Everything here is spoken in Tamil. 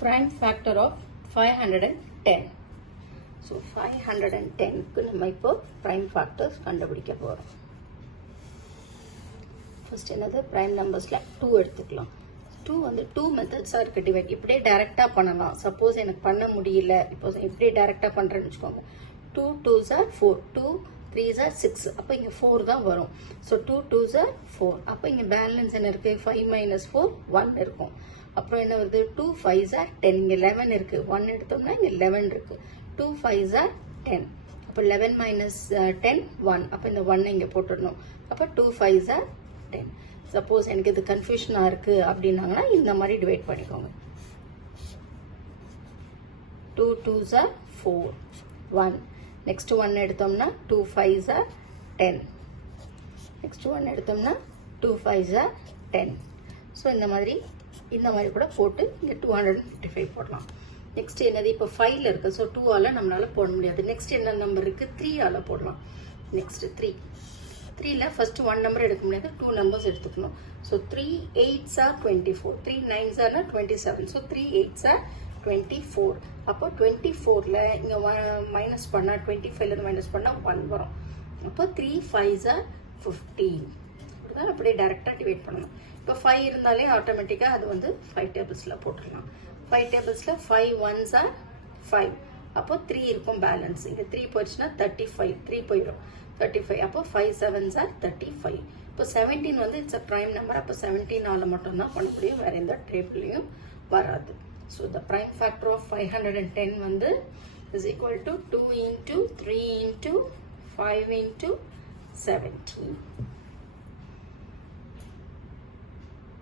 prime factor of 510. So 510 க்கு நம்ம இப்போ prime factors கண்டுபிடிக்க போறோம். First என்னது prime numbersல 2 எடுத்துக்கலாம். 2 வந்து 2 methods இருக்கு டிவைட். இப்படியே டைரக்டா பண்ணலாம். சப்போஸ் எனக்கு பண்ண முடியல, இப்போ இப்படியே டைரக்டா பண்றேன்னு வெச்சுக்கோங்க. 2 2s are 4, 2 3s are 6. அப்ப இங்க 4 தான் வரும். So 2 2s are 4. அப்ப இங்க பேலன்ஸ் என்ன இருக்கு? 5 minus 4 1 இருக்கும். அப்புறம் என்ன வருது? 2 5s are 10. இங்க 11 இருக்கு. 1 எடுத்தோம்னா இங்க 11 இருக்கு. 2 5s are 10. அப்ப 11 minus 10 1. அப்ப இந்த 1 இங்க போட்டுறணும். அப்ப 2 5s are 10. சப்போஸ் எனக்கு இது கன்ஃபியூஷனா இருக்கு அப்படின்னாங்கன்னா இந்த மாதிரி டிவைட் பண்ணிக்கோங்க. 2 2s are 4 1. நெக்ஸ்ட் 1 எடுத்தோம்னா 2 5s are 10. நெக்ஸ்ட் 1 எடுத்தோம்னா 2 5s are 10. ஸோ இந்த மாதிரி கூட போட்டு இங்க 255 போடலாம். நெக்ஸ்ட் என்னது? இப்போ 5ல இருக்கு. ஸோ 2 ஆல நம்மளால போட முடியாது. நெக்ஸ்ட் என்ன நம்பர் இருக்கு? 3 ஆல போடலாம். நெக்ஸ்ட் 3ல ஃபர்ஸ்ட் 1 நம்பர் எடுக்க முடியாது, 2 நம்பர்ஸ் எடுத்துக்கணும். So 3 8s are 24, 3 9s are 27. So 3 8s are 24. அப்போ 24ல இங்க மைனஸ் பண்ணா 25ல இருந்து மைனஸ் பண்ணா 1 வரும். அப்போ 3 5s are 15. அப்படிதான் அப்படியே டைரக்டா டிவைட் பண்ணணும். இப்போ 5 இருந்தாலே ஆட்டோமேட்டிக்கா அது வந்து 5 டேபிள்ஸ்ல போட்டுடலாம். 5 டேபிள்ஸ்ல 5 1s are 5. அப்போ 3 இருக்கும் பேலன்ஸ். இங்க 3 போயிடுச்சுன்னா 35, 3 போயிடும் 35. அப்போ 5 7s are 35. இப்போ 17 வந்து இட்ஸ் a prime number. அப்போ 17 ஆல மட்டும் தான் பண்ண முடியும், வேற எந்த டேபிள்லயும் வராது. So the prime factor of 510 வந்து is equal to 2 into 3 into 5 into 17.